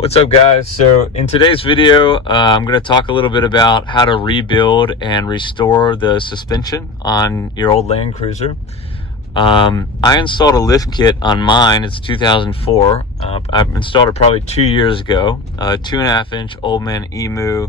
What's up, guys? So in today's video, I'm going to talk a little bit about how to rebuild and restore the suspension on your old Land Cruiser. I installed a lift kit on mine. It's 2004. I've installed it probably 2 years ago. 2.5 inch Old Man Emu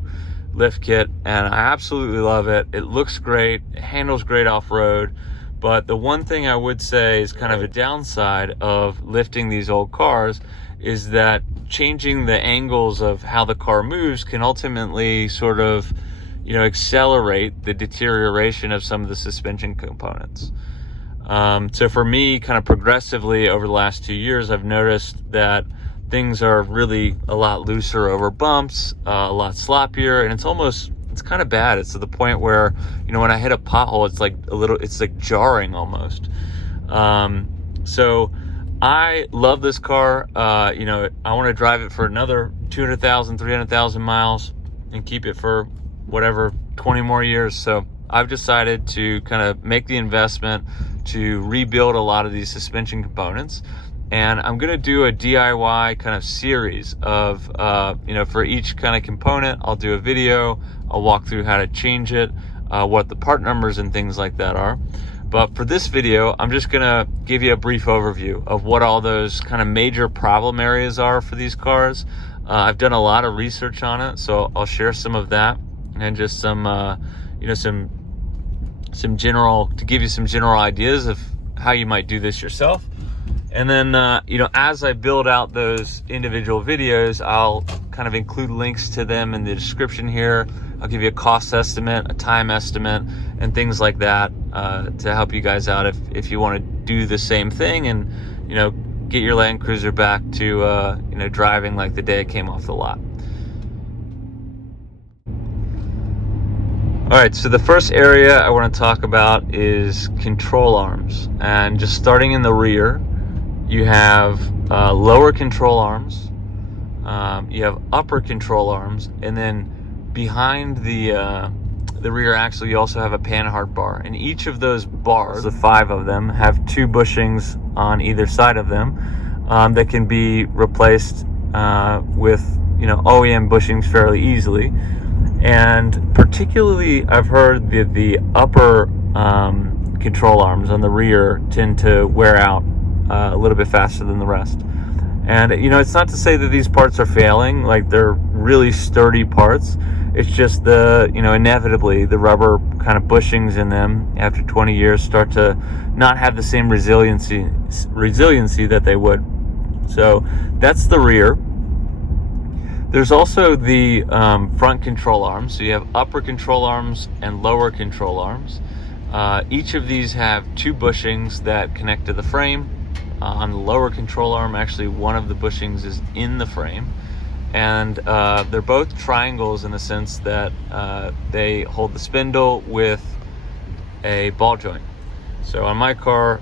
lift kit, and I absolutely love it. It looks great, it handles great off-road. But the one thing I would say is kind of a downside of lifting these old cars is that changing the angles of how the car moves can ultimately sort of, accelerate the deterioration of some of the suspension components. So for me, kind of progressively over the last 2 years, I've noticed that things are really a lot looser over bumps, a lot sloppier, and it's kind of bad. It's to the point where, when I hit a pothole, it's like jarring almost. So I love this car. I want to drive it for another 200,000, 300,000 miles and keep it for whatever, 20 more years. So I've decided to kind of make the investment to rebuild a lot of these suspension components. And I'm going to do a DIY kind of series of, for each kind of component, I'll do a video. I'll walk through how to change it, what the part numbers and things like that are. But for this video, I'm just gonna give you a brief overview of what all those kind of major problem areas are for these cars. I've done a lot of research on it, so I'll share some of that and just some general, to give you some general ideas of how you might do this yourself. And then, as I build out those individual videos, I'll kind of include links to them in the description here. I'll give you a cost estimate, a time estimate, and things like that to help you guys out if you want to do the same thing and, get your Land Cruiser back to, driving like the day it came off the lot. All right, so the first area I want to talk about is control arms. And just starting in the rear, you have lower control arms, you have upper control arms, and then behind the rear axle, you also have a panhard bar. And each of those bars, the 5 of them, have 2 bushings on either side of them that can be replaced with OEM bushings fairly easily. And particularly, I've heard that the upper control arms on the rear tend to wear out a little bit faster than the rest. And it's not to say that these parts are failing, like they're really sturdy parts. It's just inevitably the rubber kind of bushings in them after 20 years start to not have the same resiliency that they would. So that's the rear. There's also the front control arms. So you have upper control arms and lower control arms. Each of these have 2 bushings that connect to the frame. On the lower control arm, actually one of the bushings is in the frame. And they're both triangles in the sense that they hold the spindle with a ball joint. So on my car,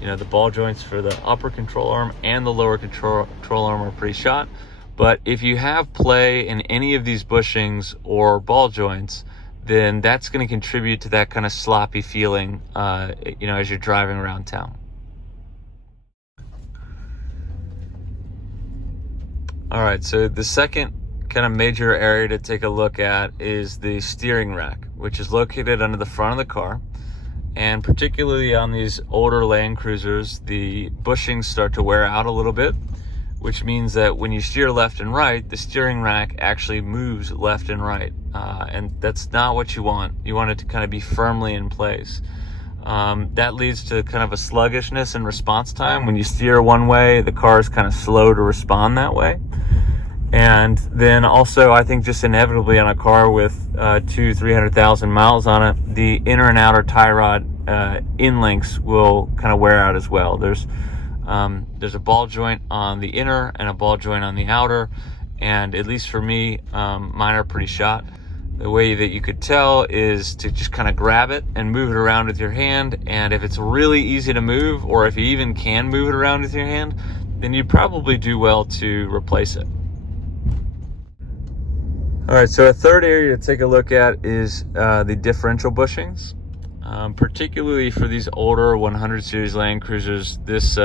the ball joints for the upper control arm and the lower control arm are pretty shot. But if you have play in any of these bushings or ball joints, then that's going to contribute to that kind of sloppy feeling, as you're driving around town. All right, so the second kind of major area to take a look at is the steering rack, which is located under the front of the car. And particularly on these older Land Cruisers, the bushings start to wear out a little bit, which means that when you steer left and right, the steering rack actually moves left and right. And that's not what you want. You want it to kind of be firmly in place. That leads to kind of a sluggishness in response time. When you steer one way, the car is kind of slow to respond that way. And then also, I think just inevitably on a car with 300,000 miles on it, the inner and outer tie rod in links will kind of wear out as well. There's a ball joint on the inner and a ball joint on the outer, and at least for me, mine are pretty shot. The way that you could tell is to just kind of grab it and move it around with your hand. And if it's really easy to move, or if you even can move it around with your hand, then you'd probably do well to replace it. All right, so a third area to take a look at is the differential bushings. Particularly for these older 100 series Land Cruisers, this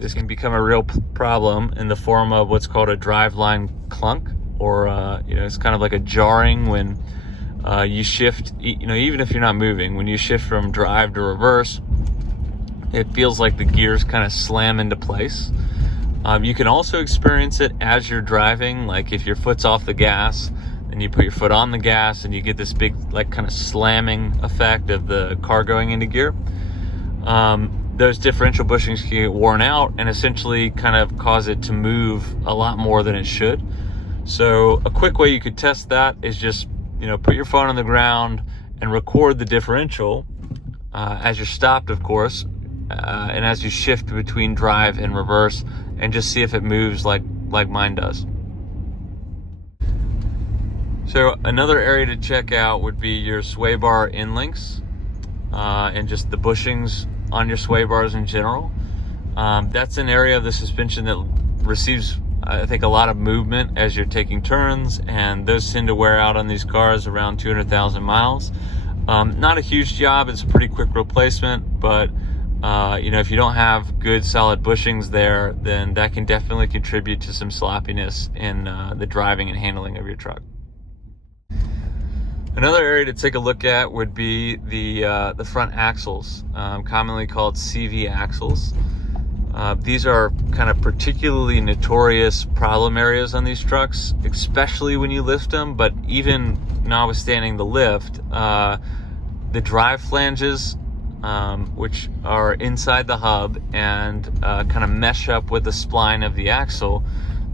this can become a real problem in the form of what's called a driveline clunk, or it's kind of like a jarring when you shift, even if you're not moving, when you shift from drive to reverse, it feels like the gears kind of slam into place. You can also experience it as you're driving, like if your foot's off the gas and you put your foot on the gas and you get this big like kind of slamming effect of the car going into gear. Those differential bushings can get worn out and essentially kind of cause it to move a lot more than it should. So a quick way you could test that is just put your phone on the ground and record the differential as you're stopped, of course, and as you shift between drive and reverse, and just see if it moves like mine does. So another area to check out would be your sway bar in links and just the bushings on your sway bars in general. That's an area of the suspension that receives, I think, a lot of movement as you're taking turns, and those tend to wear out on these cars around 200,000 miles. Not a huge job, it's a pretty quick replacement, but if you don't have good solid bushings there, then that can definitely contribute to some sloppiness in the driving and handling of your truck. Another area to take a look at would be the front axles, commonly called CV axles. These are kind of particularly notorious problem areas on these trucks, especially when you lift them, but even notwithstanding the lift, the drive flanges, which are inside the hub and kind of mesh up with the spline of the axle,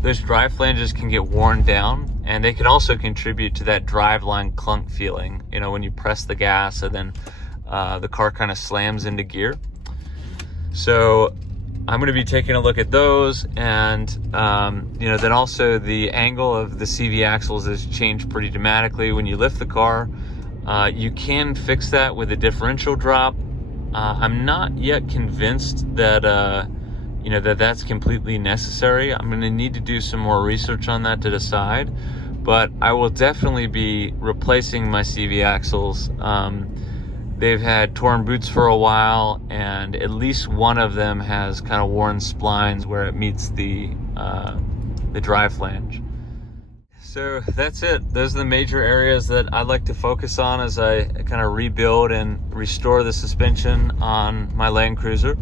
those drive flanges can get worn down, and they can also contribute to that driveline clunk feeling, when you press the gas and then the car kind of slams into gear. So I'm going to be taking a look at those, and then also the angle of the CV axles has changed pretty dramatically when you lift the car. You can fix that with a differential drop. I'm not yet convinced that that's completely necessary. I'm going to need to do some more research on that to decide, but I will definitely be replacing my CV axles. They've had torn boots for a while, and at least one of them has kind of worn splines where it meets the drive flange. So that's it. Those are the major areas that I'd like to focus on as I kind of rebuild and restore the suspension on my Land Cruiser.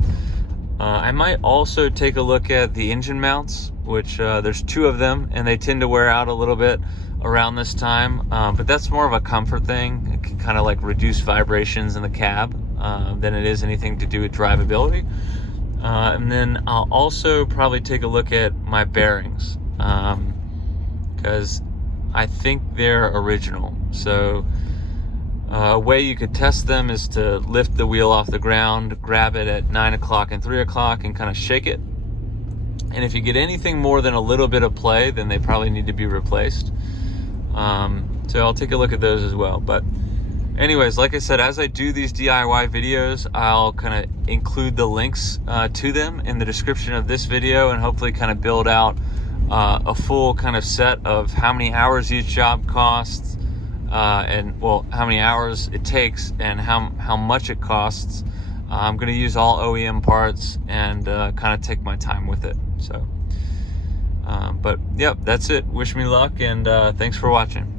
I might also take a look at the engine mounts, which there's two of them, and they tend to wear out a little bit around this time, but that's more of a comfort thing. It can kind of like reduce vibrations in the cab than it is anything to do with drivability. And then I'll also probably take a look at my bearings, because I think they're original. So a way you could test them is to lift the wheel off the ground, grab it at 9 o'clock and 3 o'clock and kind of shake it. And if you get anything more than a little bit of play, then they probably need to be replaced. So I'll take a look at those as well. But anyways, like I said, as I do these DIY videos, I'll kind of include the links to them in the description of this video, and hopefully kind of build out a full kind of set of how many hours each job costs, and how many hours it takes and how much it costs. I'm going to use all OEM parts and kind of take my time with it. So but yep, that's it. Wish me luck, and thanks for watching.